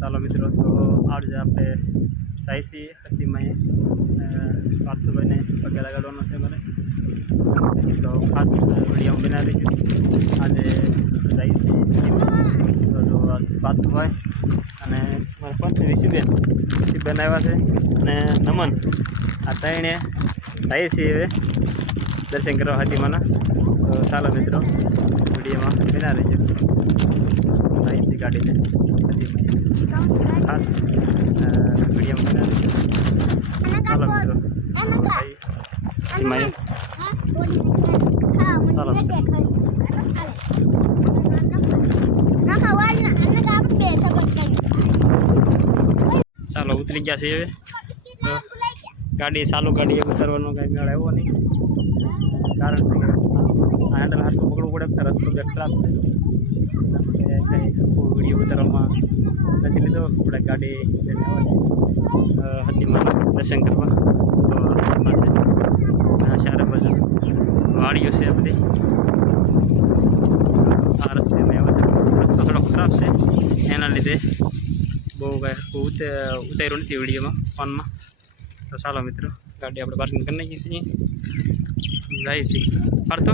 ચાલો મિત્રો, તો આજે આપણે સાયસી હતીમાં પાર્થભાઈને પગે લગાડવાનો છે મારે, તો ખાસ વિડીયો બનાવી દીધું. આજે સાયસી તો આજે પાર્થભાઈ અને મારા પંચ ઋષિબેન આવ્યા છે અને નમન આ ત્રણે સાયસી હવે દર્શન કરવા હતીમાના. તો ચાલો મિત્રો, વિડીયોમાં બનાવી દેજો સાયસી ગાડીને ખાસ વિડીયો બનાવી દેજો. ચાલો મિત્રો, ચાલો ચાલો ઉતરી ગયા છે હવે. તો ગાડી ચાલુ ગાડી ઉતરવાનો કાંઈ મેળ આવ્યો નહીં, કારણ છે કે હેન્ડલ હાથું પકડવું પડે છે, રસ્તો બે ખરાબ છે, કંઈ વિડીયો ઉતારવામાં નથી લીધો. આપણે ગાડી લઈને આવ્યા હતીમાં દર્શન કરવા. તો હતીમાં છે ચારે બાજુ વાડીઓ છે બધી. આ રસ્તે રસ્તો થોડો ખરાબ છે, એના લીધે બહુ કાંઈ ઉતાર્યું નથી વિડીયોમાં ફોનમાં. તો ચાલો મિત્રો, ગાડી આપણે પાર્કિંગ કરી નાખીએ છીએ, જાય છે ફરતો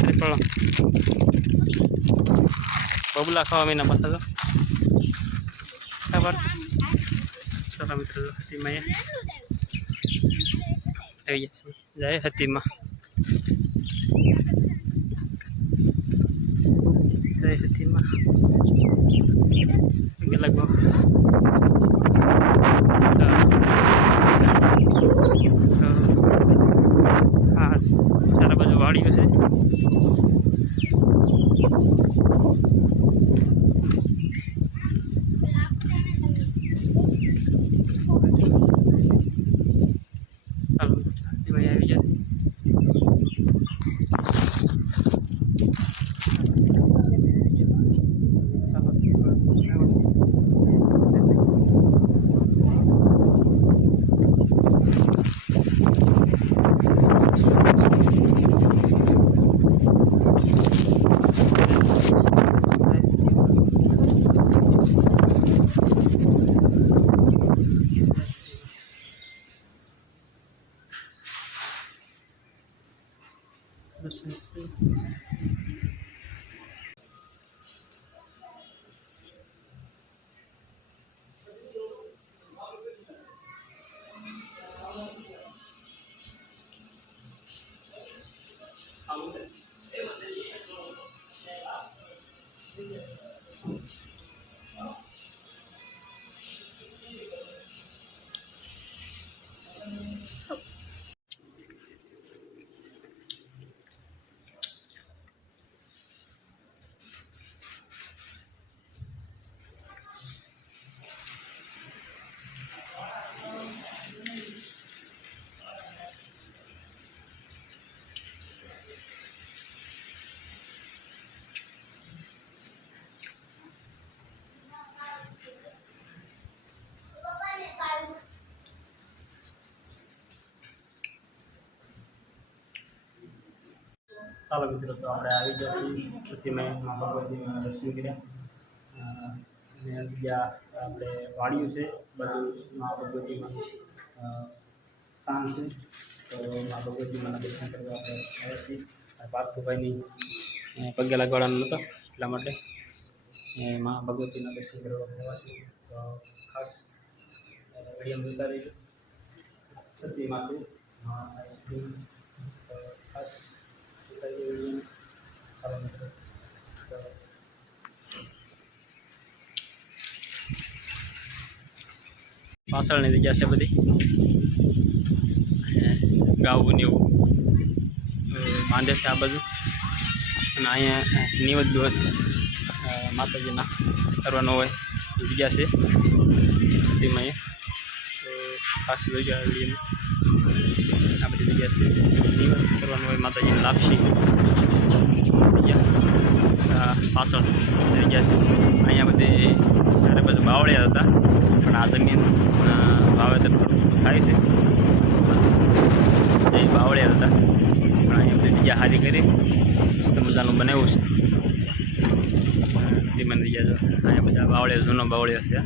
અરે પણ બબલા ખાવા મહિના પાછા તો ખબર. ચાલો મિત્રો, હતીમાં આવી ગયા છીએ, જાય હતીમાં જય હતીમાં લગભગ હા સારા બાજુ વાડીઓ છે. ચાલો હતીમાં આવી જાય. ચાલો મિત્રો, તો આપણે આવી ગયા છીએ પ્રતિમા ભગવતીના દર્શન કર્યા અને બીજા આપણે વાડિયું છે બધું મા ભગવતીમાં સ્થાન છે. તો મા ભગવતીમાંના દર્શન કરવા આપણે આવ્યા છીએ. પાર્થભાઈની પગે લાગવાડાનું નહોતો એટલા માટે મા ભગવતીના દર્શન કરવા આવ્યા છીએ. તો ખાસ વિડીયો જોતા રહીજો. સતીમાં છે ખાસ પાછળની જગ્યા છે બધી ગાવું ને એવું બાંધે છે આ બાજુ. અને અહીંયા નિવેદ માતાજીના કરવાનો હોય એ જગ્યા છે તેમાં. તો ખાસ જગ્યા આ બધી જગ્યા છે નિવેદ કરવાનું હોય માતાજીને લાપસી જગ્યા પાછળ જગ્યા છે. અહીંયા બધી સારા બધું બાવળિયા હતા, પણ આ જમીન વાવેતર થોડું થાય છે. એ બાવળિયા હતા, પણ અહીંયા બધી જગ્યા સારી કરી મસ્ત મજાનું બનાવ્યું છે. મંદિર જાય તો અહીંયા બધા બાવળીઓ જૂનો બાવળીઓ છે.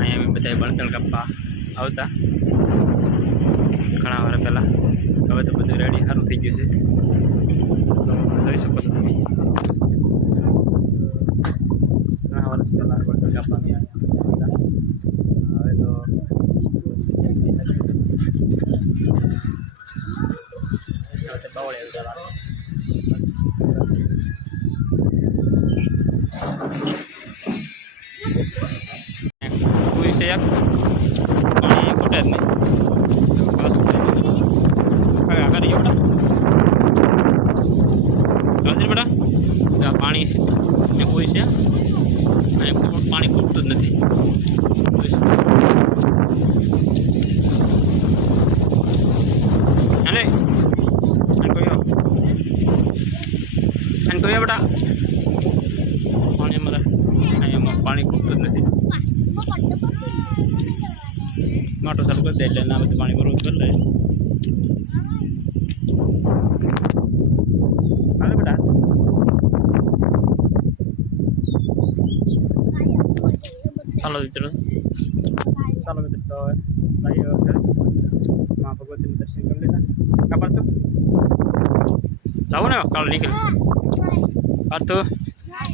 અહીંયા અમે બધા બળતણ કાપવા આવતા ઘણા વાર પહેલાં. હવે તો બધું રેડી સારું થઈ ગયું છે. તો જોઈ શકો છો તમે ઘણા વર્ષ પહેલાં બળતણ કાપવા અમે આવ્યા. હવે તો બાવળે કોઈ છે એક પાણી ખૂટે જ નહીં. આગળ જઈએ બેટા પાણી કોઈ છે અને પાણી ખૂટતું જ નથી. હાલે કહ્યું બેટા પાણી અમારે અહીંયા પાણી ખૂટતું જ નથી. મોટર ચાલુ કરી દે એટલે ના બધું પાણી ભરવું કરી લે. હાલે બેટા ચાલો મિત્રો તો ભાઈ મા ભગવતીનું દર્શન કરી લીધા. કાપડ તો જાવું ને કાલે નીકળી તો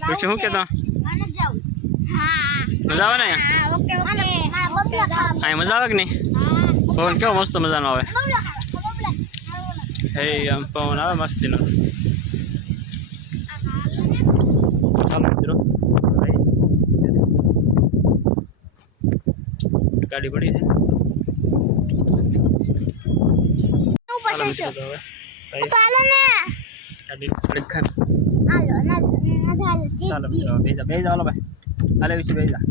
પછી શું કહેતા મજા આવે ને અહીંયા મજા આવે કે નહીં? પવન કેવો મસ્ત મજાનો આવે. હે આમ પવન આવે મસ્તીનો. ચાલો મિત્રો ગાડી પડી છે. ચાલો મિત્રો બેજા હાલો ભાઈ હાલે વિશે બેજા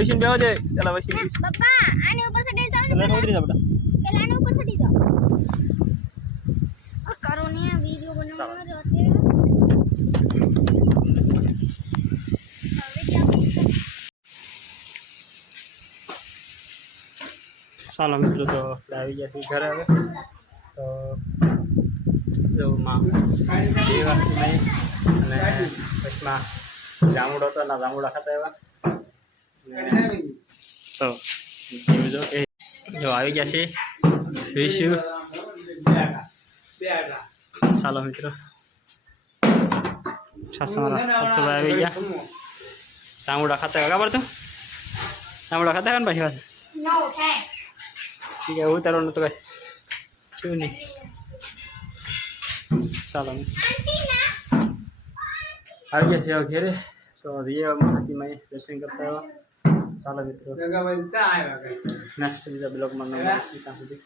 વિશે બેહો દે. ચાલો વિશે પપ્પા આની ઉપર ચડી જાવ ને પેલા ઉતરી જા બેટા પેલા આની ઉપર ચડી જાવ. આ કરો ને વિડિયો બનાવવાનો રહેતે. ચાલો મિત્રો તો આવી ગયા છીએ ઘરે. હવે તો જો માં અને વચમાં જામુડો હતો ના જામુડા ખાતા એવા. તો જો કે જો આવી ગયા છે વિશુ. ચાલો મિત્રો છાસમારા આવી ગયા. જામુડા ખાતા ખબર તું જામુડા ખાતા ને પાછી વાત ઠીક છે ઉતારવાનું તો કઈ શું નહીં. ચાલો આવી ગયા છે ઘેરે. તો હાથીમાં દર્શન કરતા આવ્યા. ચાલો મિત્રો નેક્સ્ટ બીજા બ્લોગમાં ત્યાં સુધી.